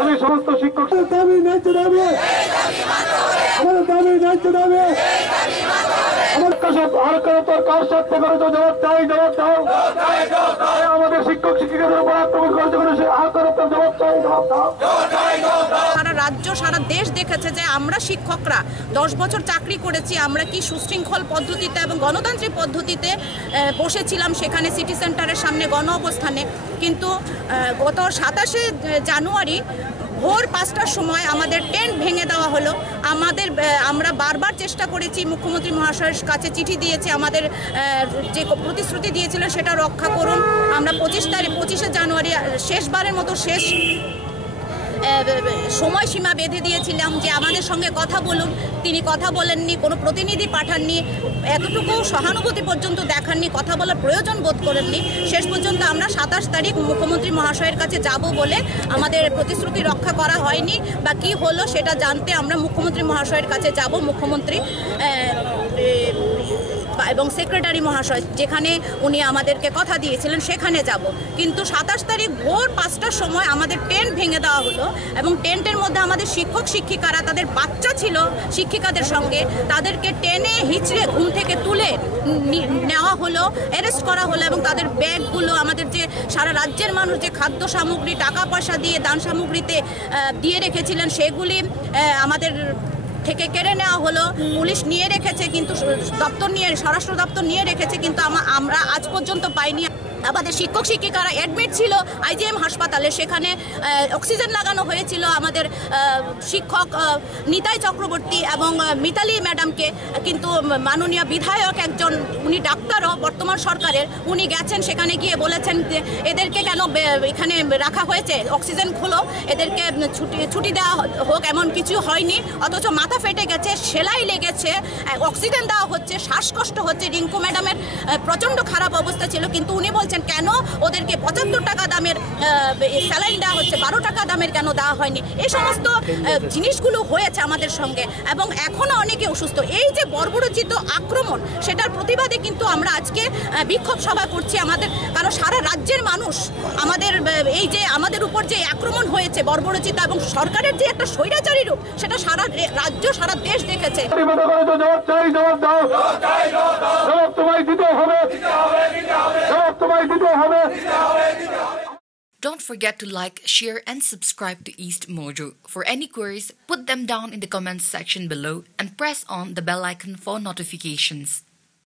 আমি সমস্ত শিক্ষক দাবি ন্যায্য দাবি, আমাদের দাবি ন্যায্য দাবি, কার সাথে করে তো জবাব চাই, জবাব দাও। আমাদের শিক্ষক শিক্ষিকাদের উপর আক্রমণ করেছে করে সে আক্রমণের জবাব চাই, জবাব দাও। সারা রাজ্য সারা দেশ দেখেছে যে আমরা শিক্ষকরা 10 বছর চাকরি করেছি, আমরা কি সুশৃঙ্খল পদ্ধতিতে এবং গণতান্ত্রিক পদ্ধতিতে বসেছিলাম সেখানে সিটি সেন্টারের সামনে গণ অবস্থানে। কিন্তু গত 27শে জানুয়ারি ভোর 5টার সময় আমাদের টেন্ট ভেঙে দেওয়া হলো। আমরা বারবার চেষ্টা করেছি, মুখ্যমন্ত্রী মহাশয়ের কাছে চিঠি দিয়েছি, আমাদের যে প্রতিশ্রুতি দিয়েছিলেন সেটা রক্ষা করুন। আমরা 25শে জানুয়ারি শেষবারের মতো শেষ সময়সীমা বেঁধে দিয়েছিলাম যে আমাদের সঙ্গে কথা বলুন। তিনি কথা বলেননি, কোনো প্রতিনিধি পাঠাননি, এতটুকু সহানুভূতি পর্যন্ত দেখাননি, কথা বলার প্রয়োজন বোধ করেননি। শেষ পর্যন্ত আমরা 27 তারিখ মুখ্যমন্ত্রী মহাশয়ের কাছে যাব বলে আমাদের প্রতিশ্রুতি রক্ষা করা হয়নি, বা কি হলো সেটা জানতে আমরা মুখ্যমন্ত্রী মহাশয়ের কাছে যাব। মুখ্যমন্ত্রী এবং সেক্রেটারি মহাশয় যেখানে উনি আমাদেরকে কথা দিয়েছিলেন সেখানে যাব। কিন্তু 27 তারিখ ভোর 5টার সময় আমাদের টেন্ট ভেঙে দেওয়া হলো এবং টেন্টের মধ্যে আমাদের শিক্ষক শিক্ষিকারা, তাদের বাচ্চা ছিল শিক্ষিকাদের সঙ্গে, তাদেরকে টেনে হিচড়ে ঘুম থেকে তুলে নেওয়া হলো, অ্যারেস্ট করা হলো এবং তাদের ব্যাগগুলো, আমাদের যে সারা রাজ্যের মানুষ যে খাদ্য সামগ্রী টাকা পয়সা দিয়ে দান সামগ্রীতে দিয়ে রেখেছিলেন সেগুলি আমাদের থেকে কেড়ে নেওয়া হলো। পুলিশ নিয়ে রেখেছে, কিন্তু স্বরাষ্ট্র দপ্তর নিয়ে রেখেছে, কিন্তু আমরা আজ পর্যন্ত পাইনি। আমাদের শিক্ষক শিক্ষিকারা অ্যাডমিট ছিল আইজিএম হাসপাতালে, সেখানে অক্সিজেন লাগানো হয়েছিল আমাদের শিক্ষক নিতাই চক্রবর্তী এবং মিতালি ম্যাডামকে। কিন্তু মাননীয় বিধায়ক একজন, উনি ডাক্তারও বর্তমান সরকারের, উনি গেছেন, সেখানে গিয়ে বলেছেন যে এদেরকে কেন এখানে রাখা হয়েছে, অক্সিজেন খোলো, এদেরকে ছুটি দেওয়া হোক, এমন কিছু হয়নি। অথচ মাথা ফেটে গেছে, সেলাই লেগেছে, অক্সিজেন দেওয়া হচ্ছে, শ্বাসকষ্ট হচ্ছে। রিঙ্কু ম্যাডামের প্রচণ্ড খারাপ অবস্থা ছিল, কিন্তু উনি বলছেন কেন ওদেরকে 75 টাকা দামের স্যালাইন দেওয়া হচ্ছে, 12 টাকা দামের কেন দেওয়া হয়নি। এই সমস্ত জিনিসগুলো হয়েছে আমাদের সঙ্গে এবং এখনও অনেকে অসুস্থ। এই যে বর্বরোচিত আক্রমণ, সেটার প্রতিবাদে কিন্তু আমরা আজকে বিক্ষোভ সভা করছি। কারণ সারা রাজ্যের মানুষ এই যে আমাদের উপর যে আক্রমণ হয়েছে বর্বরোচিত, এবং সরকারের যে একটা স্বৈরাচারী রূপ, সেটা সারা রাজ্য সারা দেশ দেখেছে। Don't forget to like, share and subscribe to East Mojo. For any queries, put them down in the comments section below and press on the bell icon for notifications.